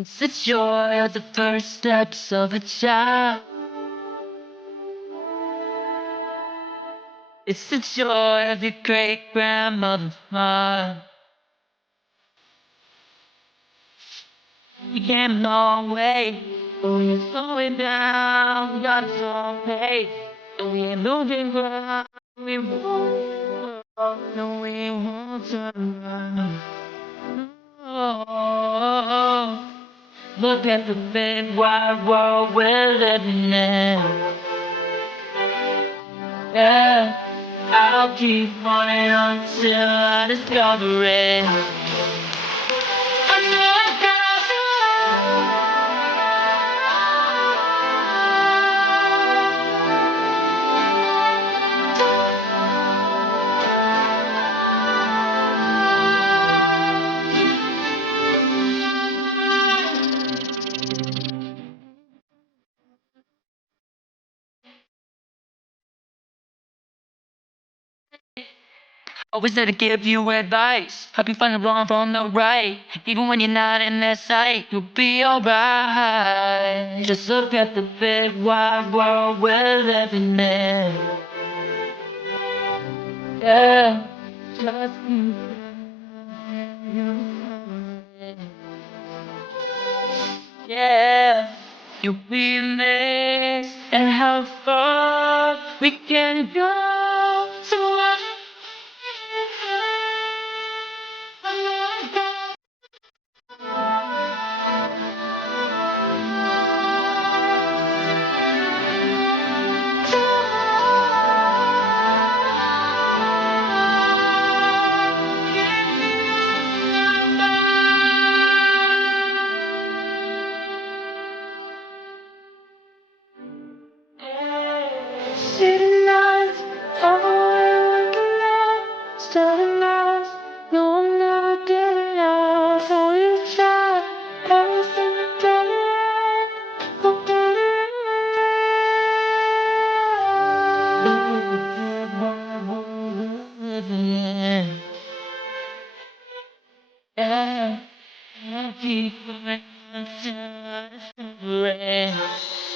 It's the joy of the first steps of a child. It's the joy of your great grandmother's smile. You came a long way, but you're slowing down. You got a long pace, and we ain't losing ground. We won't, no, we won't turn around. Oh, look at the big wide world we're living in. Yeah, I'll keep running until I discover it. Always there to give you advice. Help you find the wrong from the right. Even when you're not in their sight, you'll be alright. Just look at the big wide world we're living in. Yeah, trust me. Yeah, you'll be amazed at how far we can go. So city nights, far away with the light. Starting nights, no, I'm never getting enough. Oh, you try everything you get right. Oh, yeah, I'll keep going until I discover it.